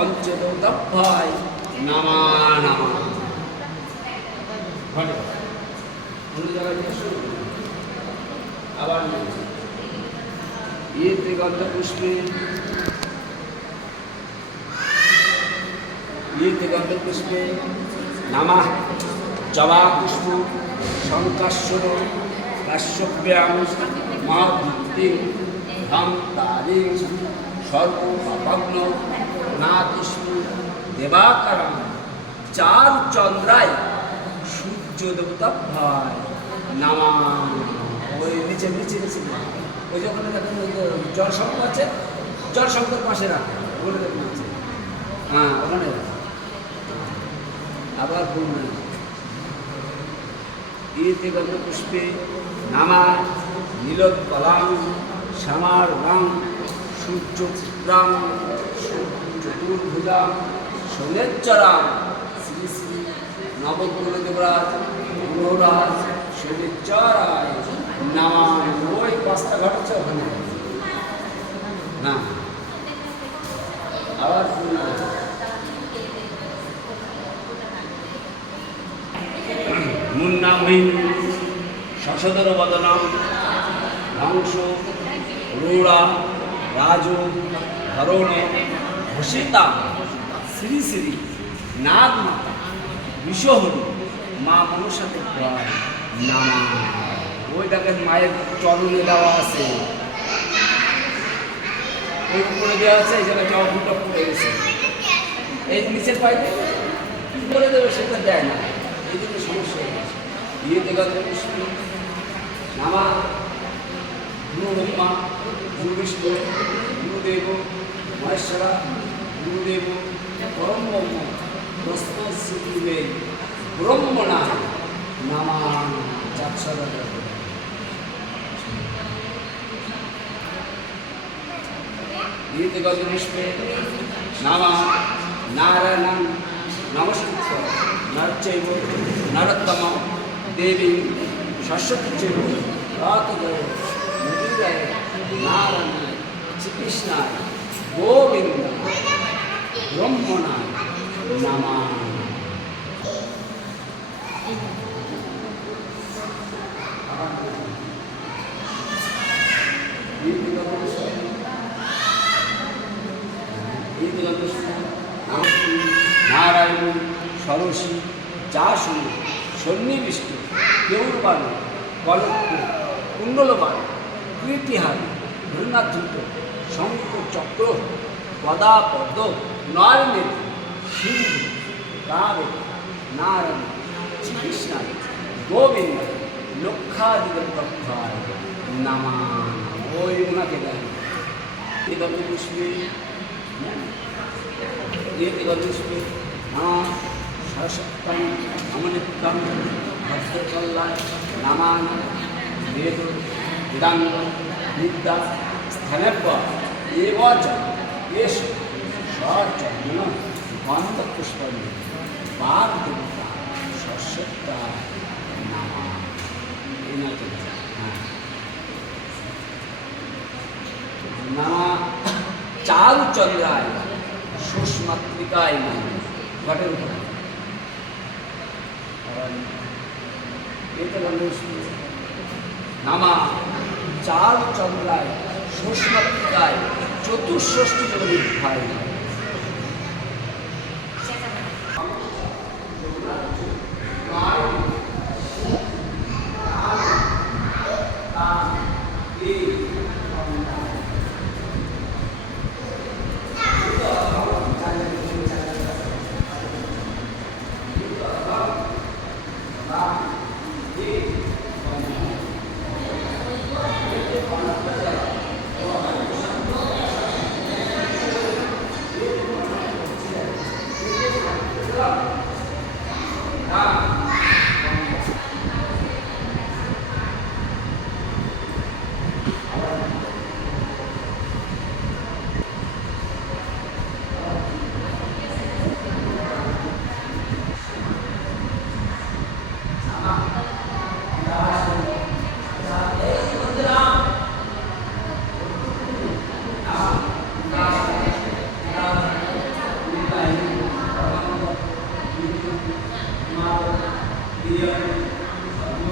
পঞ্চদৌতভ্যায় নামা নামা। ঘটে অন্য জায়গায় নিয়ে শুরু আবার ইয়েতে গন্ধ পুষ্পে ইয়েতে গন্ধ পুষ্পে নামা জবা পুষ্প শঙ্কাশ্বর কাশ্যপ্যাং মহাভূতিং ধাম তারিং সর্বপাপগ্ন নাতিষ্ণু দেবাকারং চার চন্দ্রায় সূর্য দেবতা ভাই নামা। ওই নিচে নিচে নিচে ওই যে ওখানে দেখুন জলশঙ্কর আছে, জলশঙ্কর পাশে রাখে ওখানে দেখুন আছে, হ্যাঁ ওখানে আবার বলুন ইয়েতে গন্ধ পুষ্পে নামা নীলোৎপলাং শ্যামার রং সূর্য পুত্রাং চতুর্ভুজাং শনিশ্চরাং শ্রী শ্রী নবগ্রহ দেবরাজ গুরুরাজ শনিশ্চরায় নামা। ওই পাঁচটা ঘটেছে ওখানে না আবার মুন্নামহিম শশধর বদনম হংস রূঢ়া রাজ ধরণ ঘোষিতা শ্রী শ্রী নাগমাতা বিশ্বহরি মা মনসাতে নামা। ওই দেখেন মায়ের চরণে দেওয়া আছে, ওই উপরে দেওয়া আছে, এই জায়গায় জবা ফুটা পড়ে গেছে, এই নিচের পাইতে কি করে দেবে সেটা দেয় না, এই জন্য সমস্যা হয়ে গেছে। ইয়েতে গন্ধ পুষ্পে নামা গুরু ব্রহ্মা গুরু বিষ্ণু গুরুদেব মহেশ্বরা গুরুদেব পরম ব্রহ্ম প্রস্তে ব্রহ্মণা নামা। চারশো ইয়েতে গন্ধ পুষ্পে নামা নারায়ণং নমস্কৃত্য নরচৈব নরোত্তমং দেবী সরস্বতীচৈব প্রাতঃ মধুরায় নারায়ণায় শ্রীকৃষ্ণায় গোবিন্দায় ব্রহ্মণায় নমঃ। নারায়ণ সরসী চাষু সন্নিবিষ্ট কেউরবাণী কলক্ষ কুণ্ডলবাণী কীর্তিহারী ধূর্ণাধূত শঙ্খ চক্র পদা পদ্ম নয়নের সিন্ধু কাবে নারায়ণ শ্রীকৃষ্ণায় গোবিন্দ লক্ষাধিপক্ষায় নামা। ওই ওনাকে দেন এ গন্ধ পুষ্পে ইয়েতে গন্ধ পুষ্পে নামা সরস্বত্যং অমনিত্যং ভদ্রকল্যাণ নামান বেদ বেদাঙ্গ বিদ্যা স্থানেব্য এবচ এষ সচন্দন গন্ধ পুষ্পণি বাঘ দেবতা সরস্বত্যা নামা। এই না হ্যাঁ নামা চারু চন্দ্রায় সুষ্মাত্রিকায় নামে ঘটের উপরে নামা চারু চন্দ্রায় সুষ্মাত্রিকায় চতুষ্ষষ্ঠী জন বিদ্যায় দিয়ে